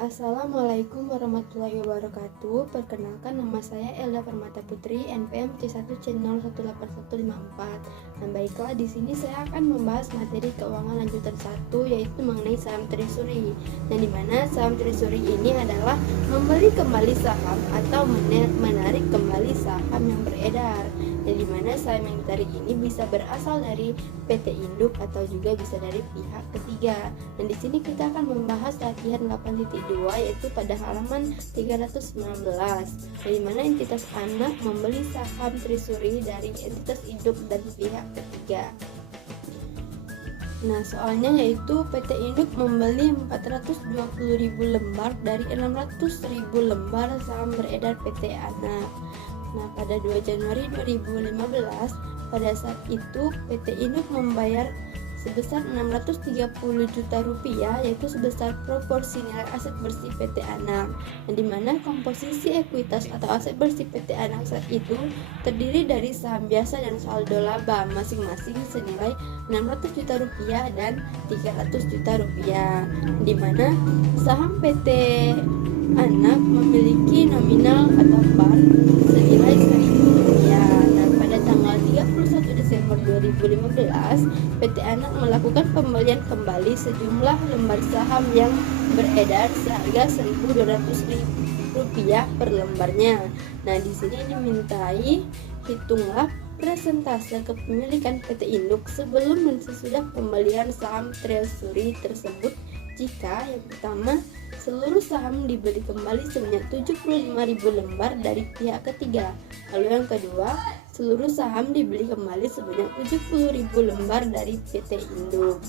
Assalamualaikum warahmatullahi wabarakatuh. Perkenalkan, nama saya Elda Permata Putri, NPM C1C0181154. Nah, baiklah, di sini saya akan membahas materi keuangan lanjutan 1, yaitu mengenai saham treasury. Nah, di mana saham treasury ini adalah membeli kembali saham atau menarik kembali saham yang beredar. Nah, di mana saham yang ditarik ini bisa berasal dari PT induk atau juga bisa dari pihak ketiga. Dan di sini kita akan membahas latihan 8.2, yaitu pada halaman 319, di mana entitas anak membeli saham treasury dari entitas induk dan pihak ketiga. Nah, soalnya yaitu PT induk membeli 420.000 lembar dari 600.000 lembar saham beredar PT anak. Nah, pada 2 Januari 2015, pada saat itu PT induk membayar sebesar 630 juta rupiah, yaitu sebesar proporsi nilai aset bersih PT anak. Nah, di mana komposisi ekuitas atau aset bersih PT anak saat itu terdiri dari saham biasa dan saldo laba masing-masing senilai 600 juta rupiah dan 300 juta rupiah. Di mana saham PT anak memiliki nominal atau par senilai 1.000 rupiah. Nah, pada tanggal 31 Desember 2015, PT anak melakukan pembelian kembali sejumlah lembar saham yang beredar seharga 1.200 rupiah per lembarnya. Nah, di sini dimintai hitunglah persentase kepemilikan PT induk sebelum dan sesudah pembelian saham treasury tersebut. Jika yang pertama, seluruh saham dibeli kembali sebanyak 75.000 lembar dari pihak ketiga. Lalu yang kedua, seluruh saham dibeli kembali sebanyak 70.000 lembar dari PT induk.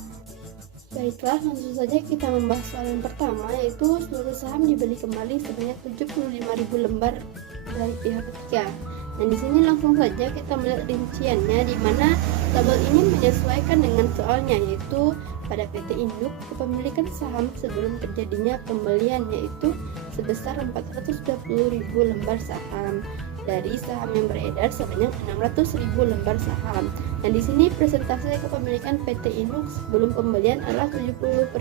Baiklah, langsung saja kita membahas soal yang pertama, yaitu seluruh saham dibeli kembali sebanyak 75.000 lembar dari pihak ketiga. Dan di sini langsung saja kita melihat rinciannya, di mana tabel ini menyesuaikan dengan soalnya, yaitu pada PT induk kepemilikan saham sebelum terjadinya pembelian yaitu sebesar 420.000 lembar saham dari saham yang beredar sebanyak 600.000 lembar saham. Dan di sini persentase kepemilikan PT induk sebelum pembelian adalah 70%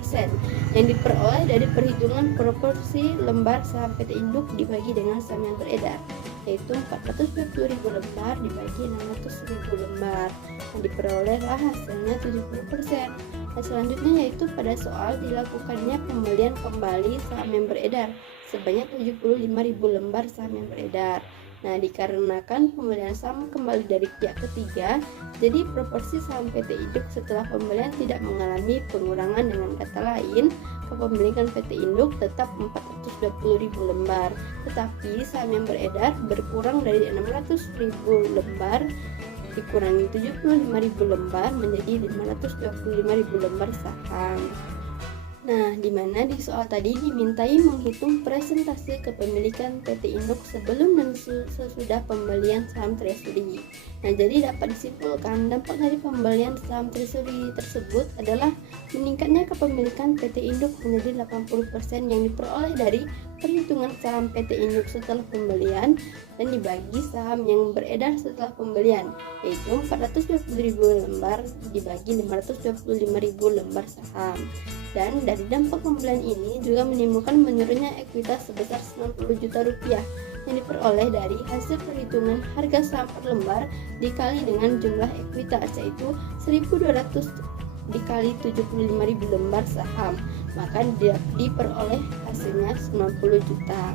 yang diperoleh dari perhitungan proporsi lembar saham PT induk dibagi dengan saham yang beredar, yaitu 420.000 lembar dibagi 600.000 lembar, yang diperolehlah hasilnya 70%. Nah, selanjutnya yaitu pada soal dilakukannya pembelian kembali saham yang beredar sebanyak 75.000 lembar saham yang beredar. Nah, dikarenakan pembelian saham kembali dari pihak ketiga, jadi proporsi saham PT induk setelah pembelian tidak mengalami pengurangan. Dengan kata lain, kepemilikan PT induk tetap 420.000 lembar, tetapi saham yang beredar berkurang dari 600.000 lembar dikurangi 75.000 lembar menjadi 525.000 lembar saham. Nah, di mana di soal tadi dimintai menghitung presentase kepemilikan PT induk sebelum dan sesudah pembelian saham treasury. Nah, jadi dapat disimpulkan dampak dari pembelian saham treasury tersebut adalah meningkatnya kepemilikan PT induk menjadi 80% yang diperoleh dari perhitungan saham PT induk setelah pembelian dan dibagi saham yang beredar setelah pembelian, yaitu 420.000 lembar dibagi 525.000 lembar saham. Dan dari dampak pembelian ini juga menimbulkan menurunnya ekuitas sebesar 90 juta rupiah yang diperoleh dari hasil perhitungan harga saham per lembar dikali dengan jumlah ekuitas, yaitu 1.200 dikali 75.000 lembar saham, maka diperoleh hasilnya 90 juta.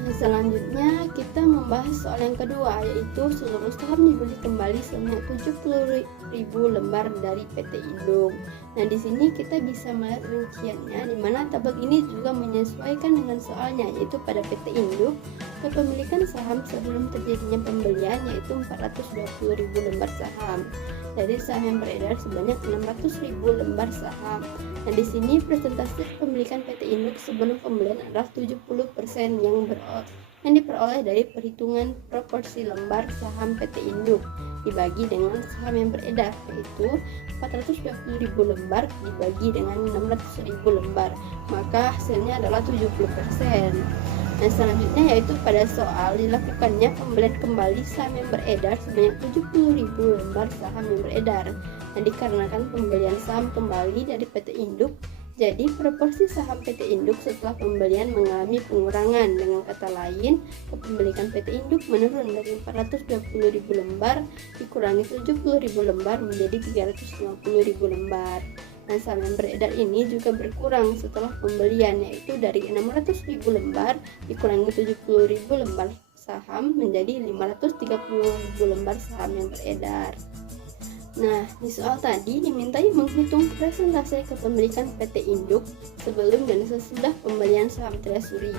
Nah, selanjutnya kita membahas soal yang kedua, yaitu seluruh saham dibeli kembali sebanyak 70.000 lembar dari PT induk. Nah, di sini kita bisa melihat rinciannya, di mana tabel ini juga menyesuaikan dengan soalnya, yaitu pada PT induk kepemilikan saham sebelum terjadinya pembelian yaitu 420.000 lembar saham dari saham yang beredar sebanyak 600.000 lembar saham. Nah, di sini presentasi kepemilikan PT induk sebelum pembelian adalah 70% yang diperoleh dari perhitungan proporsi lembar saham PT induk dibagi dengan saham yang beredar, yaitu 420.000 lembar dibagi dengan 600.000 lembar, maka hasilnya adalah 70%. Nah, selanjutnya yaitu pada soal dilakukannya pembelian kembali saham yang beredar sebanyak 70.000 lembar saham yang beredar. Nah, dikarenakan pembelian saham kembali dari PT induk Jadi, proporsi saham PT Induk setelah pembelian mengalami pengurangan. Dengan kata lain, kepemilikan PT Induk menurun dari 420.000 lembar dikurangi 70.000 lembar menjadi 350.000 lembar. Dan saham yang beredar ini juga berkurang setelah pembelian, yaitu dari 600.000 lembar dikurangi 70.000 lembar saham menjadi 530.000 lembar saham yang beredar. Nah, di soal tadi dimintai menghitung persentase kepemilikan PT Induk sebelum dan sesudah pembelian saham treasury.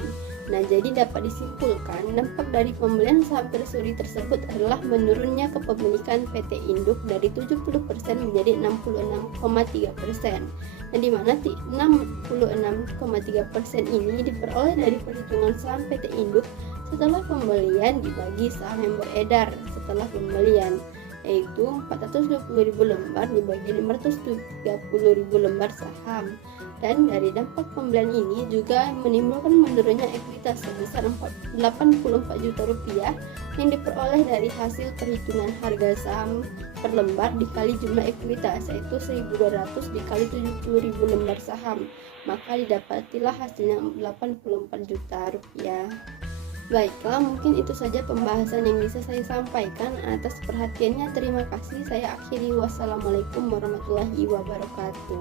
Nah, jadi dapat disimpulkan dampak dari pembelian saham treasury tersebut adalah menurunnya kepemilikan PT Induk dari 70% menjadi 66,3%. Nah, di mana 66,3% ini diperoleh dari perhitungan saham PT Induk setelah pembelian dibagi saham yang beredar setelah pembelian, yaitu 420.000 lembar dibagi 530.000 lembar saham. Dan dari dampak pembelian ini juga menimbulkan menurunnya ekuitas sebesar 84 juta rupiah yang diperoleh dari hasil perhitungan harga saham per lembar dikali jumlah ekuitas, yaitu 1.200 dikali 70.000 lembar saham, maka didapatilah hasilnya 84 juta rupiah. Baiklah, mungkin itu saja pembahasan yang bisa saya sampaikan. Atas perhatiannya terima kasih. Saya akhiri. Wassalamualaikum warahmatullahi wabarakatuh.